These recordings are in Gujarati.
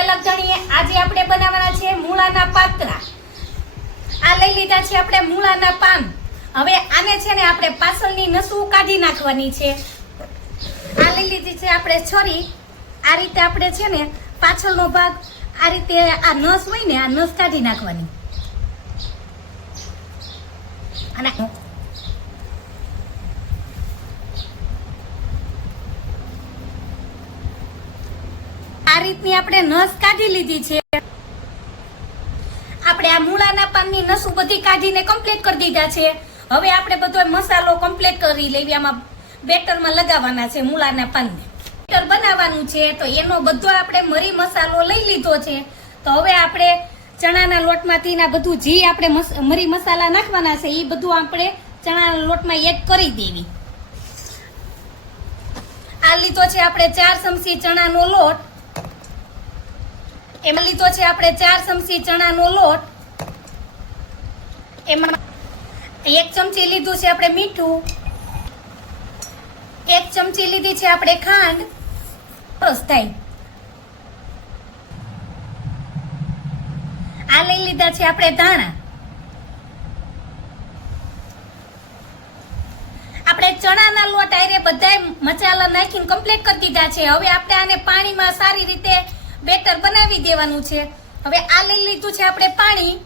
અલગ જાણીએ. બનાવવાના છે મૂળાના પાતરા આ લઈ લીધા છે આપણે મૂળાના પાન હવે આને છે ને આપણે પાછળની નસું કાઢી નાખવાની છે. આ લઈ લીધી છે આપણે છરી. આ રીતે આપણે છે ને પાછળનો ભાગ આ રીતે આ નસ હોય ને આ નસ કાઢી નાખવાની. અને રીતની આપણે નસ કાઢી લીધી છે. આપણે આ મૂળાના પાનની નસો બધી કાઢીને કમ્પ્લીટ કરી દીધા છે. હવે આપણે બધો મસાલો કમ્પ્લીટ કરી લેવી, આમાં બેટરમાં લગાવવાના છે મૂળાના પાનને. બેટર બનાવવાનું છે, તો એનો બધો આપણે મરી મસાલો લઈ લીધો છે. તો હવે આપણે ચણાના લોટમાંથી ના બધું જે આપણે મરી મસાલા નાખવાના છે એ બધું આપણે ચણાના લોટમાં એડ કરી દેવી. આ લીધો છે આપણે ચાર ચમચી ચણાનો લોટ. એમાં લીધો છે આપણે ચાર ચમચી ચણાનો લોટ. એમાં એક ચમચી લીધું છે આપણે મીઠું. એક ચમચી લીધી છે આપણે ખાંડ. બસ થાય. આ લઈ લીધા છે આપણે ધાણા. આપણે ચણાના લોટ આયરે બધાય મસાલા નાખીને કમ્પ્લીટ કરી દીધા છે. હવે આપણે આને પાણીમાં સારી રીતે બેટર બનાવી દેવાનું છે. હવે આ લઈ લીધું છે આપણે પાણી.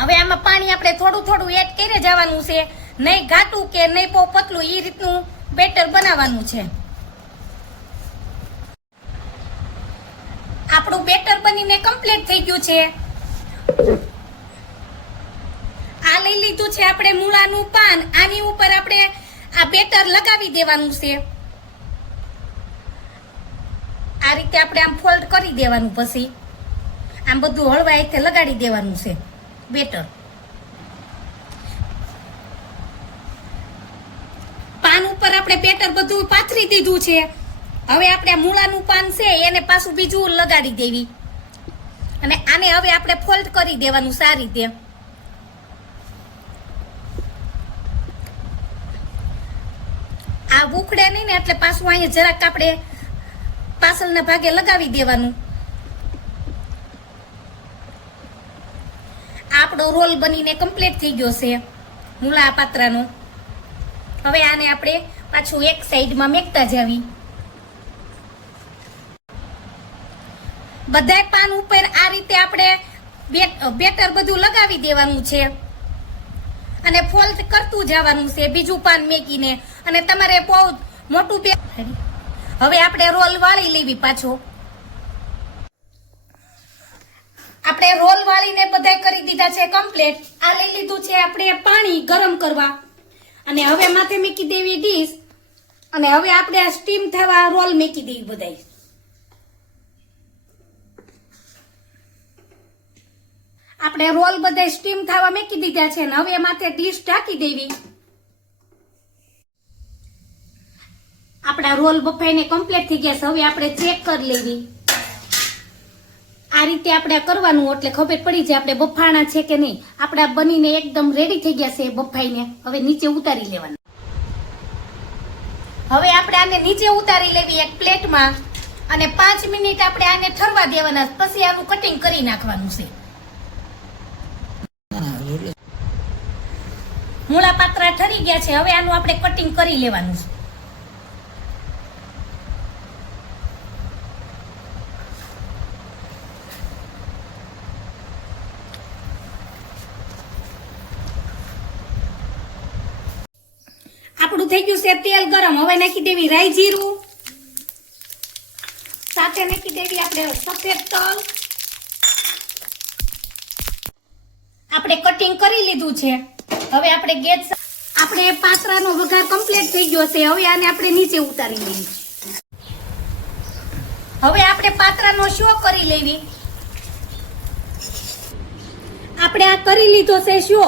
હવે આમાં પાણી આપણે થોડું થોડું એડ કરી જવાનું છે. નહીં ઘાટું કે નહીં બહુ પતલું એ રીતનું બેટર બનાવવાનું છે. આપણું બેટર બનીને કમ્પ્લીટ થઈ ગયું છે. આ લઈ લીધું છે આપણે મૂળાનું પાન. આની ઉપર આપણે આ બેટર લગાવી દેવાનું છે. આ રીતે આપણે આમ ફોલ્ડ કરી દેવાનું પછી. આમ બધું હળવા રીતે લગાડી દેવાનું છે. બેટર. પાન ઉપર આપણે બેટર બધું પાથરી દીધું છે. હવે આપણે મૂળાનું પાન છે એને પાછું બીજું લગાડી દેવી. અને આને હવે આપણે ફોલ્ડ કરી દેવાનું સારી રીતે. આ ઉખડે નહીં ને એટલે પાછું અહીંયા જરાક આપણે પાછળના ભાગે લગાવી દેવાનું. આપણો રોલ બનીને કમ્પ્લીટ થઈ ગયો છે મૂળા પાત્રાનો હવે આને આપણે પાછું એક સાઈડમાં મેકતા જાવી. બધાય પાન ઉપર આ રીતે આપણે બેટર બધું લગાવી દેવાનું છે. અને ફોલ્ડ કરતું જવાનું છે. બીજું પાન મેકીને. અને તમારે બહુ મોટું બે હવે આપણે રોલ વાળી લેવી પાછો. આપણે રોલ વાળીને બધાય કરી દીધા છે કમ્પ્લીટ આ લઈ લીધું છે આપણે પાણી ગરમ કરવા. અને હવે માથે મૂકી દેવી ડીશ. અને હવે આપણે આ સ્ટીમ થવા રોલ મૂકી દેવી બધાય. આપણે રોલ બધા સ્ટીમ થવા મૂકી દીધા છે અને હવે માથે ડીશ ઢાંકી દેવી. આપણા રોલ બફાઈને કમ્પ્લીટ થઈ ગયા છે. હવે આપણે ચેક કરી લેવી. આ રીતે આપણે કરવાનું એટલે ખબર પડી જાય આપણે બફાણા છે કે નહીં. આપણા બનીને એકદમ રેડી થઈ ગયા છે બફાઈને. હવે નીચે ઉતારી લેવાનું. હવે આપણે આને નીચે ઉતારી લેવી એક પ્લેટમાં અને પાંચ મિનિટ આપણે આને ઠરવા દેવાના. પછી આનું કટિંગ કરી નાખવાનું છે. મૂળા પાત્રા ઠરી ગયા છે. હવે આનું આપણે કટિંગ કરી લેવાનું છે. આપણું થઈ ગયું છે તેલ ગરમ. હવે નાખી દેવી રાઈ જીરું. સાથે નાખી દેવી આપણે સફેદ તલ. આપણે કટિંગ કરી લીધું છે. હવે આપણે ગેસ આપણે પાત્રાનો વઘાર કમ્પ્લીટ થઈ ગયો છે. હવે આને આપણે નીચે ઉતારી લેવી. હવે આપણે પાત્રાનો શો કરી લેવી. આપણે આ કરી લીધો છે શો.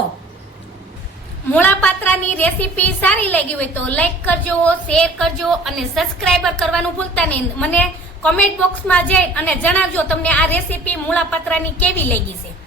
મોળા પાત્રાની રેસીપી લાગી હોય તો લાઈક કરજો શેર કરજો અને સબસ્ક્રાઈબર કરવાનું ભૂલતા નહીં. મને કોમેન્ટ બોક્સમાં જઈ અને જણાવજો તમને આ રેસીપી મૂળા પાત્રાની કેવી લાગી છે.